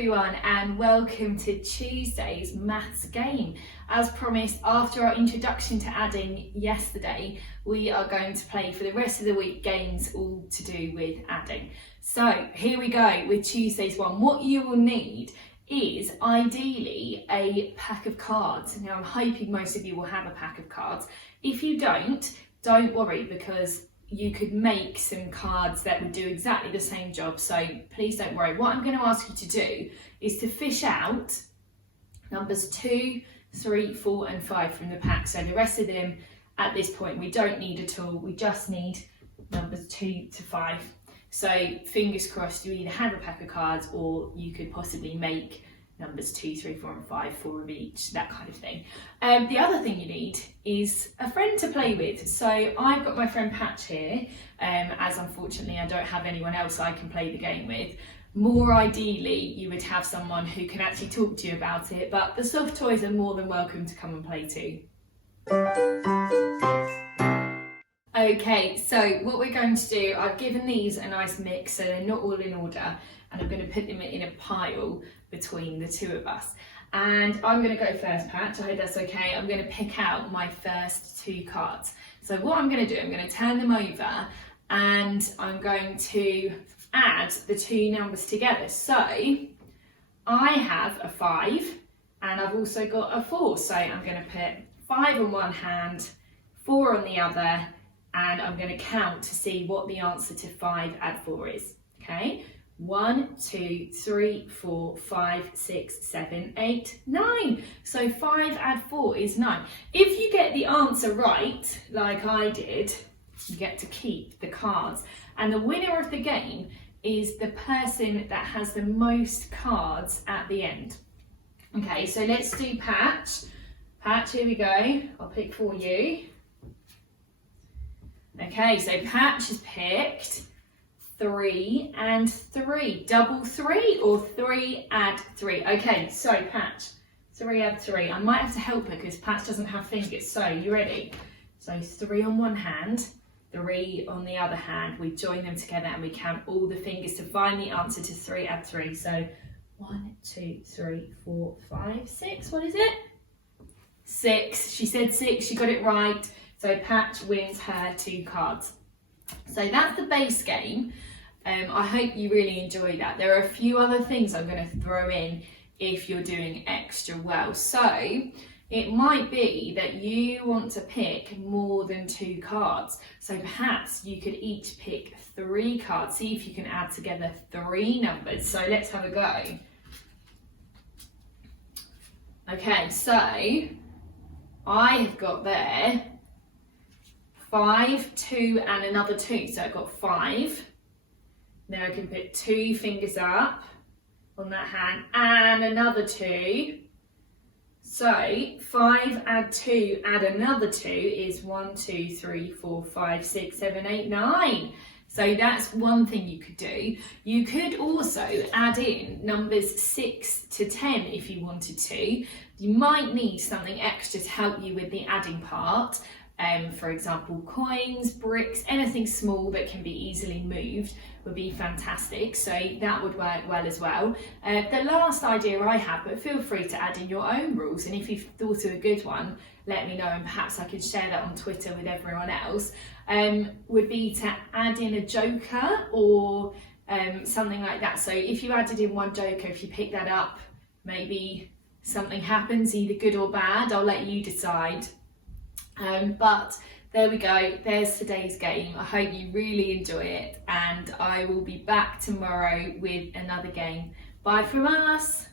everyone and welcome to Tuesday's maths game. As promised, after our introduction to adding yesterday, we are going to play for the rest of the week games all to do with adding. So here we go with Tuesday's one. What you will need is ideally a pack of cards. Now I'm hoping most of you will have a pack of cards. If you don't worry, because you could make some cards that would do exactly the same job, so please don't worry. What I'm going to ask you to do is to fish out numbers 2, 3, 4 and 5 from the pack. So the rest of them at this point we don't need at all, we just need numbers 2 to 5. So fingers crossed you either have a pack of cards or you could possibly make numbers 2, 3, 4 and 5, 4 of each, that kind of thing. The other thing you need is a friend to play with. So I've got my friend Patch here, as unfortunately I don't have anyone else I can play the game with. More ideally, you would have someone who can actually talk to you about it, but the soft toys are more than welcome to come and play too. Okay, so what we're going to do, I've given these a nice mix so they're not all in order, and I'm going to put them in a pile between the two of us. And I'm going to go first, Patch, I hope that's okay. I'm going to pick out my first two cards. So what I'm going to do, I'm going to turn them over and I'm going to add the two numbers together. So I have a 5 and I've also got a 4. So I'm going to put 5 on one hand, 4 on the other, and I'm going to count to see what the answer to 5 add 4 is. Okay, 1, 2, 3, 4, 5, 6, 7, 8, 9. So 5 add 4 is 9. If you get the answer right, like I did, you get to keep the cards. And the winner of the game is the person that has the most cards at the end. Okay, so let's do Patch. Patch, here we go. I'll pick for you. Okay, so Patch has picked 3 and 3. Double 3 or 3 add 3? Okay, so Patch, 3 add 3. I might have to help her because Patch doesn't have fingers. So, you ready? So 3 on one hand, 3 on the other hand. We join them together and we count all the fingers to find the answer to 3 add 3. So 1, 2, 3, 4, 5, 6. What is it? 6. She said 6. She got it right. So Patch wins her 2 cards. So that's the base game. I hope you really enjoy that. There are a few other things I'm going to throw in if you're doing extra well. So it might be that you want to pick more than 2 cards. So perhaps you could each pick 3 cards. See if you can add together 3 numbers. So let's have a go. Okay, so I have got there 5, 2 and another 2. So I've got 5. Now I can put 2 fingers up on that hand and another 2. So 5 add 2 add another 2 is 1, 2, 3, 4, 5, 6, 7, 8, 9. So that's one thing you could do. You could also add in numbers 6 to 10 if you wanted to. You might need something extra to help you with the adding part. For example, coins, bricks, anything small that can be easily moved would be fantastic. So that would work well as well. The last idea I have, but feel free to add in your own rules. And if you've thought of a good one, let me know and perhaps I could share that on Twitter with everyone else, would be to add in a joker or something like that. So if you added in one joker, if you pick that up, maybe something happens, either good or bad. I'll let you decide. But there we go, there's today's game. I hope you really enjoy it and I will be back tomorrow with another game. Bye from us.